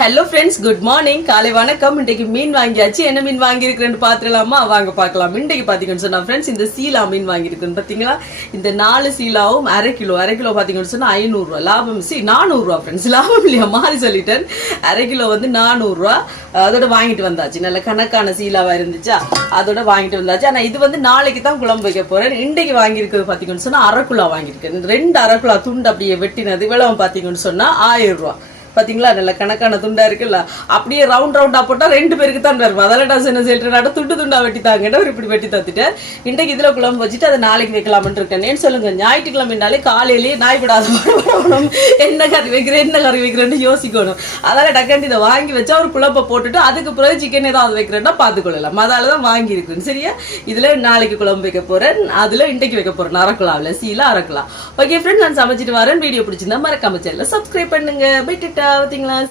Hello friends, good morning, காலை வணக்கம். இன்றைக்கு மீன் வாங்கியாச்சு. என்ன மீன் வாங்கியிருக்கிறேன்னு பார்த்துலாமா? வாங்க பார்க்கலாம். இன்றைக்கு பார்த்தீங்கன்னு சொன்னா ஃப்ரெண்ட்ஸ், இந்த சீலா மீன் வாங்கியிருக்குன்னு பார்த்தீங்களா? இந்த 4 சீலாவும் அரை கிலோ பார்த்தீங்கன்னு சொன்னா 500 ரூபா லாபம். 400 ரூபா ஃப்ரெண்ட்ஸ், லாபம் இல்லையா, மாறி சொல்லிட்டேன். அரை கிலோ வந்து 400 ரூபா. அதோட வாங்கிட்டு வந்தாச்சு. நல்ல கணக்கான சீலாவா இருந்துச்சா, அதோட வாங்கிட்டு வந்தாச்சு. ஆனா இது வந்து நாளைக்கு தான் குழம்பு வைக்க போறேன். இன்றைக்கு வாங்கியிருக்கிறது பார்த்தீங்கன்னு சொன்னா அரைக்குலா வாங்கியிருக்கேன். 2 அரைக்குலா துண்டு அப்படியே வெட்டினது. இவ்வளவு பார்த்தீங்கன்னு சொன்னா 1000 ரூபா. பாத்தீங்களா, நல்ல கணக்கான துண்டா இருக்குல்ல. அப்படியே ரவுண்டா போட்டா 2 பேருக்கு தான் வரும். அதெல்லாம் நான் என்ன சொல்றேன், துண்டா வெட்டி தாங்க இப்படி வெட்டி தத்துட்டேன். இன்றைக்கு இதுல குழம்பு வச்சுட்டு அதை நாளைக்கு வைக்கலாம்னு இருக்கேன். சொல்லுங்க, ஞாயிற்றுக்கிழமைனாலே காலையிலேயே நாய் விடாத என்ன கறி வைக்கிறேன்னு யோசிக்கணும். அதனால டக்காண்டி இதை வாங்கி வச்சா ஒரு குழம்பை போட்டுட்டு அதுக்கு பிறகு சிக்கன் ஏதாவது வைக்கிறேன்னா பார்த்துக்கொள்ளலாம். அதாலதான் வாங்கி இருக்குன்னு. சரியா, இதுல நாளைக்கு குழம்பு வைக்க போறேன். அதுல இன்றைக்கு வைக்க போறேன் அரைக்கலாம்ல, சீலா அரைக்கலாம். ஓகே ஃப்ரெண்ட், நான் சமைச்சிட்டு வரேன். வீடியோ பிடிச்சிருந்தா மறக்காம சேனலை சப்ஸ்கிரைப் பண்ணுங்க. போயிட்டு பார்த்தீங்களா?